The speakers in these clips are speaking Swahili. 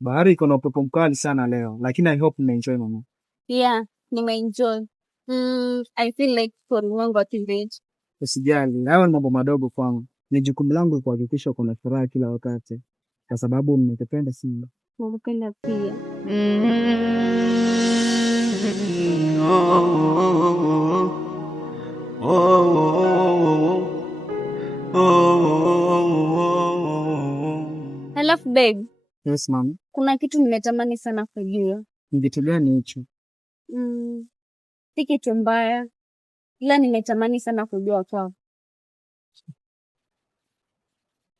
Bahari iko na upepo mkali sana leo, lakini I hope mnaenjoy mama. Yeah, nimeenjoy. I feel like wangu activate. Usijali, hayo ni mambo madogo kwangu. Ni jukumu langu kuhakikisha kuna furaha kila wakati, kwa sababu mnatupenda sana. Nakupenda pia. Halafu babe. Yes mama. Kuna kitu nimetamani sana kujua. Ni kitu gani hicho? Si kitu mbaya, ila nimetamani sana kujua kwako.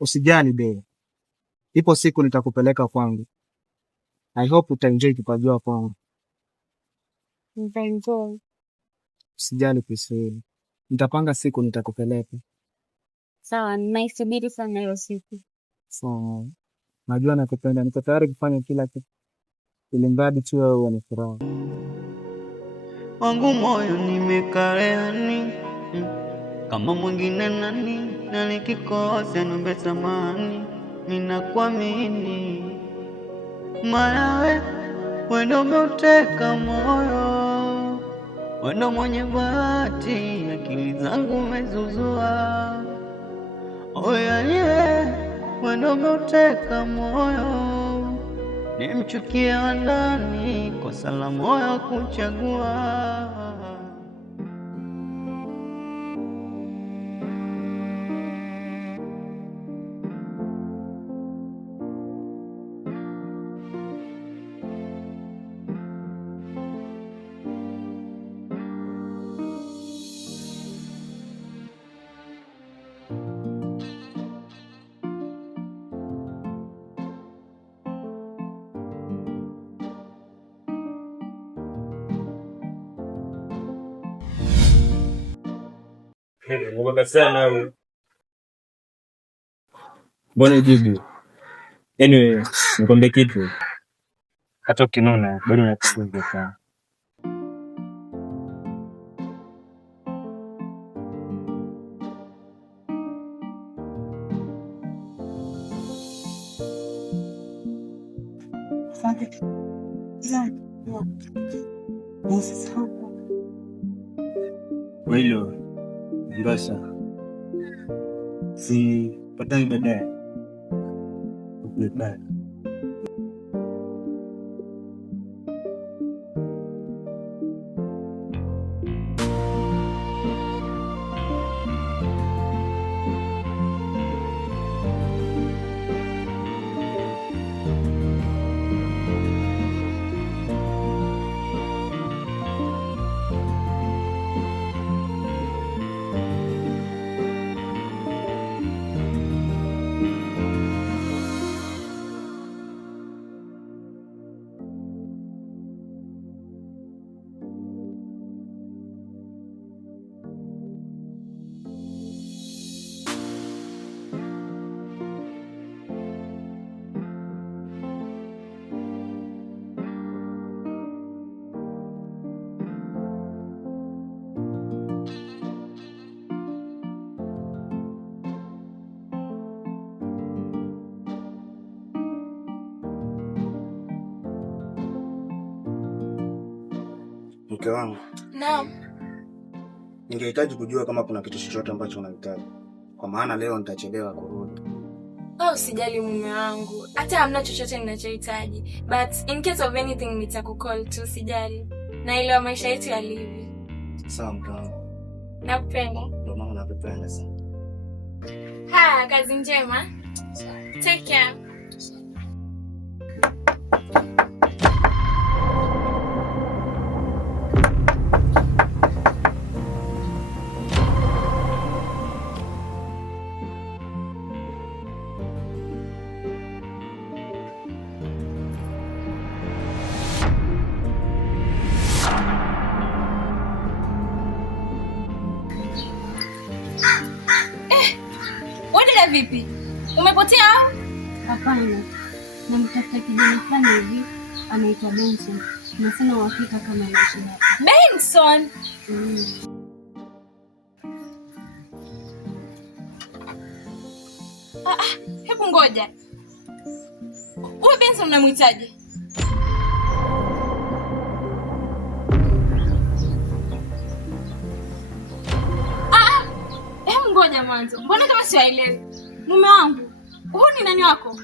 Usijali babe. Ipo siku nitakupeleka kwangu. I hope utaenjoy kupajua kwangu. Nitaenjoy. Usijali Priscilla. Nitapanga siku nitakupeleka. Sawa, naisubiri sana hiyo siku. So, najua nakupenda. Niko tayari kufanya kila kitu ili mradi tu wewe uwe na furaha. Wangu moyo nimekareani kama mwingine nani, na nikikosa niombe samahani. Ninakuamini maana wewe ndo umeuteka moyo, wewe ndo mwenye bahati, akili zangu umezuzua. Oya wewe ndo umeuteka moyo, nimchukie wa ndani, kosa la moyo kuchagua. Ngoga sana. Mbona jibu? Anyway, nikwambie kitu. Hata ukinona bado nakufunga sana. Asante. Wilo, mbasa. Si patani baadaye. Baadaye. Mke wangu. Naam. Ningehitaji kujua kama kuna kitu chochote ambacho unahitaji. Kwa maana leo nitachelewa kurudi. Usijali mume wangu. Hata hamna chochote ninachohitaji. But in case of anything nitakukall tu, usijali. Na ile maisha yetu yalivyo. Sawa mke wangu. Nakupenda. Ndio maana nakupenda sana. Kazi njema. Take care. Vipi? Umepotea au? Hapana. Namtafuta kijana fulani hivi anaitwa Benson. Na sina uhakika kama anaishi hapa. Benson. Hebu ngoja. Huyu Benson unamhitaji? Ngoja mwanzo. Mbona kama siwaelewi? Mume wangu, huyu ni nani wako?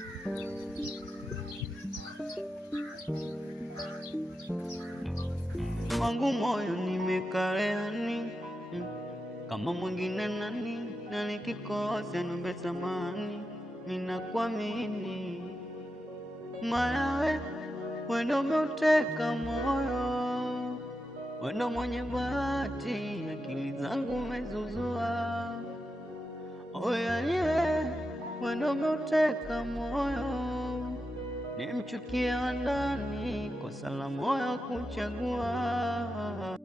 Wangu moyo nimekareani, kama mwingine nani, na nikikosa niombe samahani, ninakuamini. Maana wewe ndio umeuteka moyo, wewe ndio mwenye bahati, akili zangu umezuzua. Oya wewe ndio umeuteka moyo, nimchukia wa ndani, kosa la moyo kuchagua.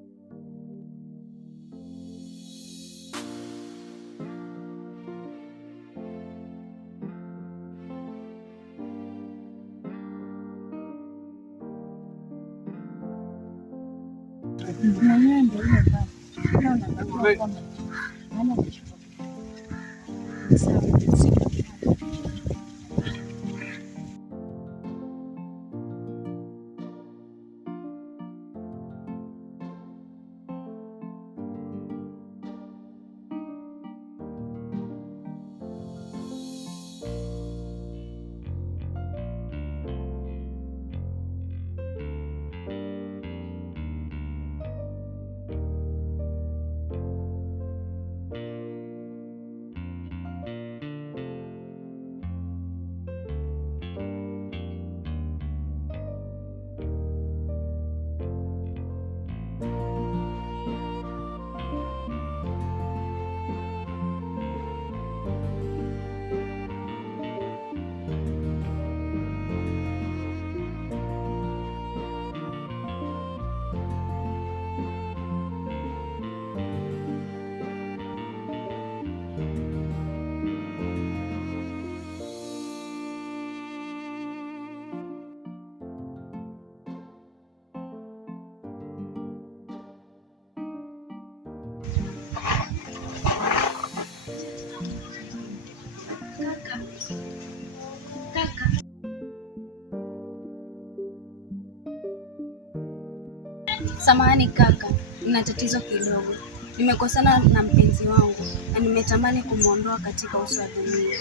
Samahani kaka, nina tatizo kidogo. Nimekosana na mpenzi wangu na nimetamani kumwondoa katika uso wa dunia.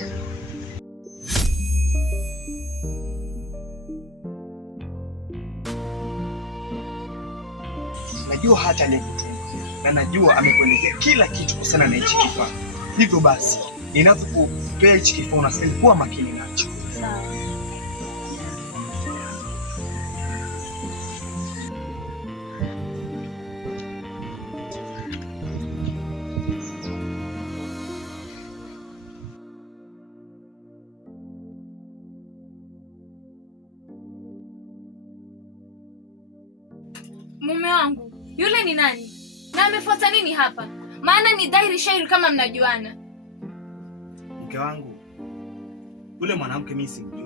Najua hata aliyekutunga na najua amekuelezea kila kitu kuhusiana na hichi kifaa. Hivyo basi, ninapokupea hichi kifaa unastahili kuwa makini nacho. Sawa. Mume wangu, yule ni nani? Na amefuata nini hapa? Maana ni dhahiri shairi kama mnajuana. Mke wangu, yule mwanamke mimi simjui.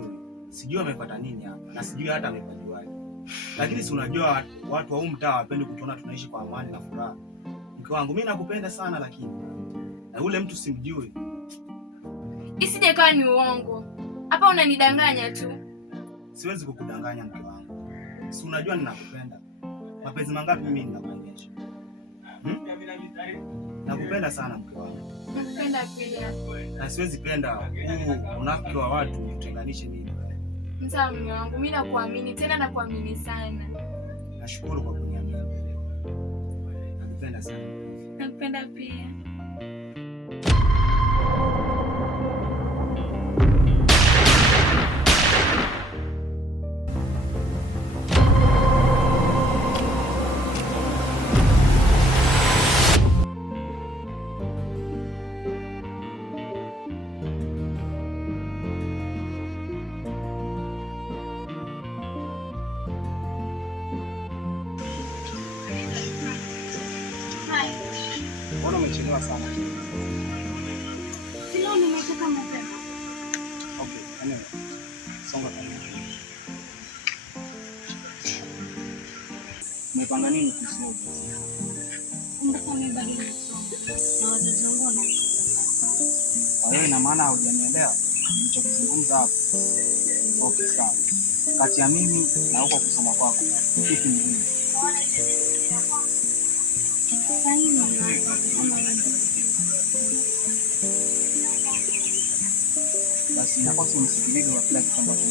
Sijui amefuata nini hapa na sijui hata amepajuaje. Lakini si unajua watu wa huu mtaa hawapendi kutuona tunaishi kwa amani na furaha. Mke wangu, mimi nakupenda sana lakini na yule mtu simjui. Isije kawa ni uongo. Hapa unanidanganya tu. Siwezi kukudanganya mke wangu. Si unajua ninakupenda. Mapenzi mangapi mimi ninakuonyesha? Nakupenda sana mke wangu. Nakupenda pia. Na siwezi penda unafiki wa watu utenganishe mimi. Sawa mume wangu, mimi nakuamini tena nakuamini sana. Nashukuru kwa kuniamini. Nakupenda sana. Nakupenda pia. Mbona umechelewa sana? Leo nimetoka mapema. Okay, anyway. Songa karibu. Umepanga nini kusoma? Kumbuka mimi bado nasoma na wazazi wangu wananitegemea. Kwa hiyo ina maana hujanielewa nilichokizungumza hapo? Okay, sawa. kati ya mimi na huko kusoma kwako, kipi muhimu? Basi napaswa msikilize wa kila kitu ambacho